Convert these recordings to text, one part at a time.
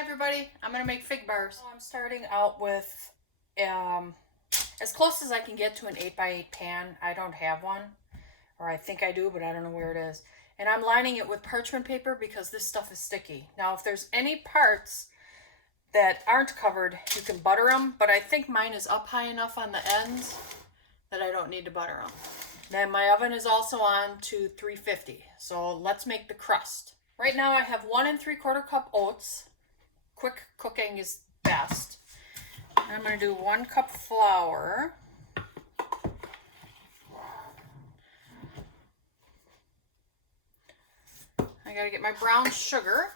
Hi everybody, I'm gonna make fig bars. So I'm starting out with as close as I can get to an 8x8 pan. I don't have one, or I think I do, but I don't know where it is. And I'm lining it with parchment paper because this stuff is sticky. Now if there's any parts that aren't covered, you can butter them, but I think mine is up high enough on the ends that I don't need to butter them. Then my oven is also on to 350, so let's make the crust. Right now I have 1 3/4 cup oats. Quick cooking is best. I'm going to do 1 cup flour. I got to get my brown sugar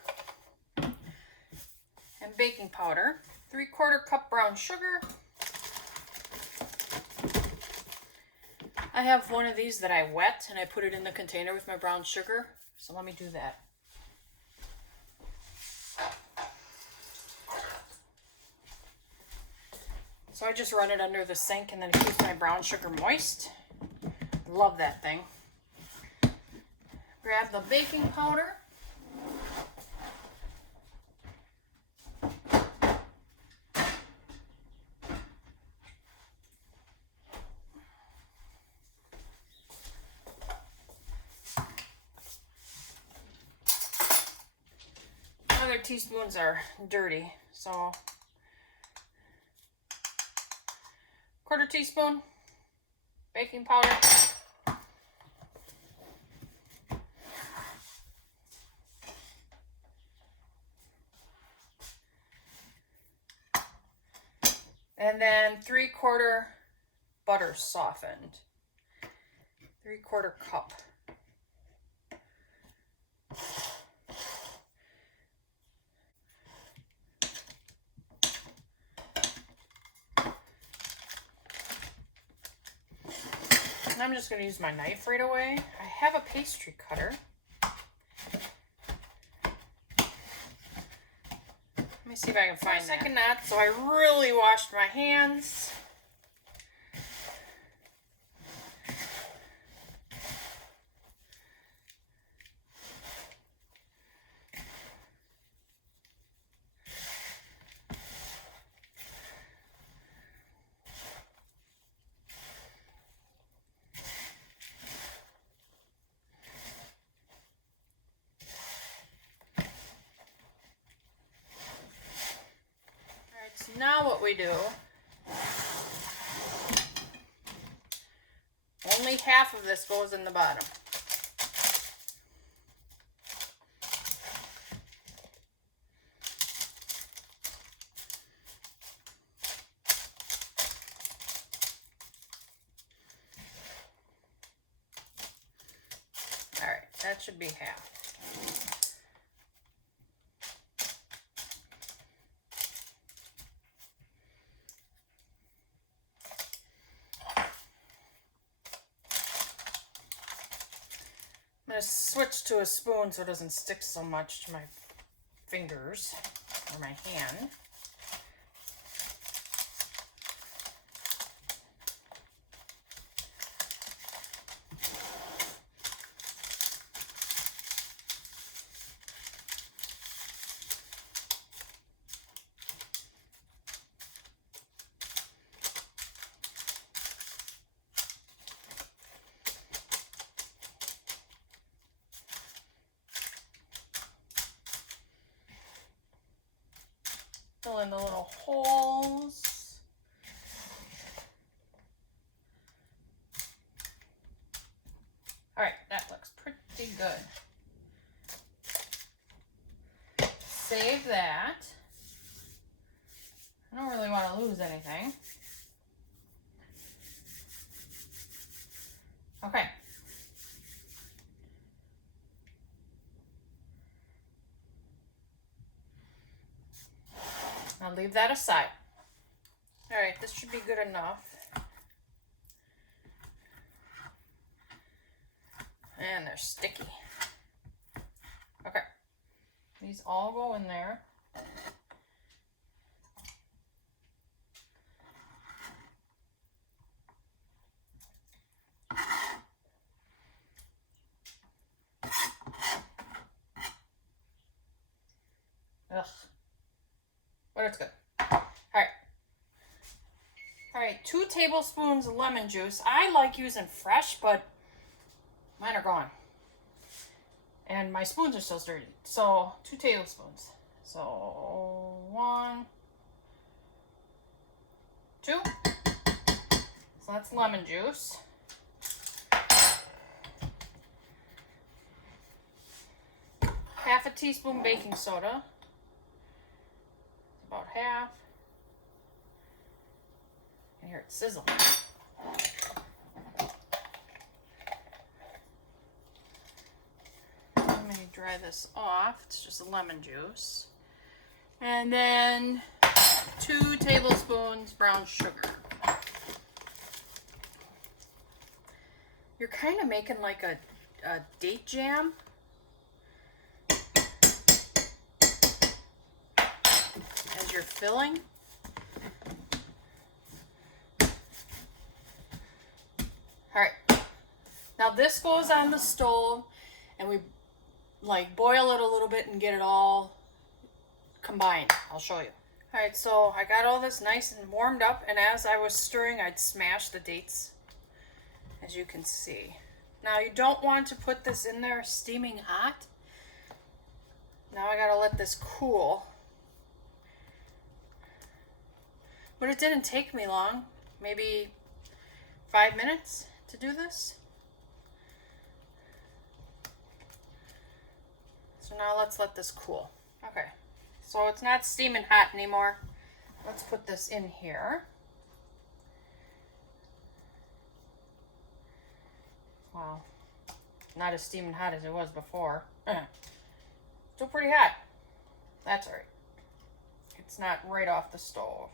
and baking powder. 3/4 cup brown sugar. I have one of these that I wet and I put it in the container with my brown sugar. So let me do that. So I just run it under the sink and then it keeps my brown sugar moist. Love that thing. Grab the baking powder. Other teaspoons are dirty, so 1/4 teaspoon baking powder. And then 3/4 butter softened. 3/4 cup. And I'm just going to use my knife right away. I have a pastry cutter. Let me see if I can find that. Second that, so I really washed my hands. Now what we do, only half of this goes in the bottom. All right, that should be half. I'm going to switch to a spoon so it doesn't stick so much to my fingers or my hand. Fill in the little holes. All right, that looks pretty good. Save that. I don't really want to lose anything. Okay. I'll leave that aside. All right, this should be good enough. And they're sticky. Okay, these all go in there. Ugh. but it's good. All right. All right, 2 tablespoons of lemon juice. I like using fresh, but mine are gone. And my spoons are still dirty. So 2 tablespoons. So 1, 2. So that's lemon juice. Half a teaspoon baking soda. About half. And here it's sizzling. Let me dry this off. It's just lemon juice. And then 2 tablespoons brown sugar. You're kind of making like a date jam. As you're filling. Alright. Now this goes on the stove and we like boil it a little bit and get it all combined. I'll show you. Alright, so I got all this nice and warmed up, and as I was stirring, I'd smash the dates, as you can see. Now you don't want to put this in there steaming hot. Now I gotta let this cool. But it didn't take me long, maybe 5 minutes to do this. So now let's let this cool. Okay, so it's not steaming hot anymore. Let's put this in here. Wow, not as steaming hot as it was before. Still pretty hot. That's all right. It's not right off the stove.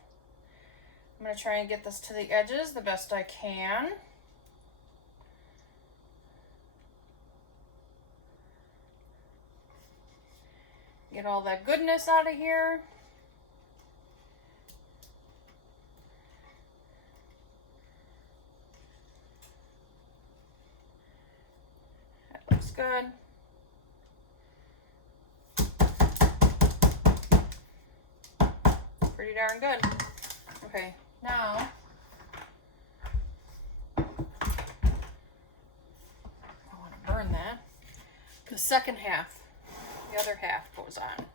I'm going to try and get this to the edges the best I can. Get all that goodness out of here. That looks good. Pretty darn good. Okay, now I don't want to burn that. The second half, the other half goes on.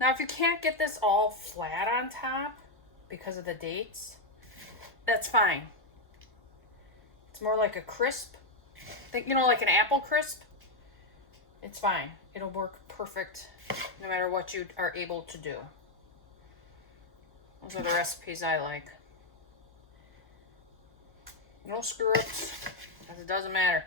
Now if you can't get this all flat on top because of the dates, that's fine. It's more like a crisp. Think, you know, like an apple crisp. It's fine. It'll work perfect no matter what you are able to do. Those are the recipes I like. No screw ups, because it doesn't matter.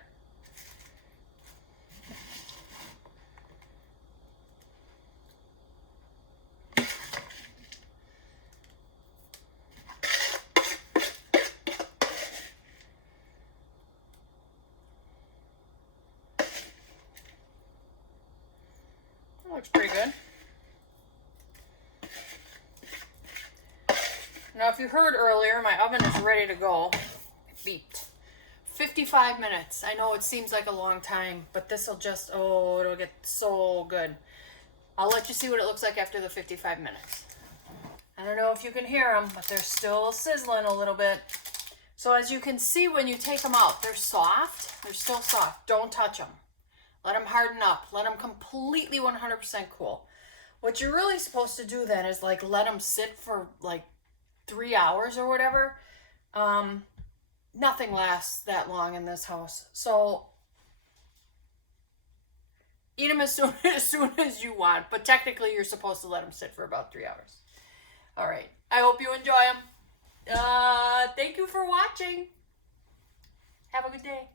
Looks pretty good. Now, if you heard earlier, my oven is ready to go. It beeped. 55 minutes. I know it seems like a long time, but this will just, oh, it'll get so good. I'll let you see what it looks like after the 55 minutes. I don't know if you can hear them, but they're still sizzling a little bit. So as you can see when you take them out, they're soft. They're still soft. Don't touch them. Let them harden up. Let them completely 100% cool. What you're really supposed to do then is like let them sit for like 3 hours or whatever. Nothing lasts that long in this house. So eat them as soon as you want. But technically you're supposed to let them sit for about 3 hours. All right. I hope you enjoy them. Thank you for watching. Have a good day.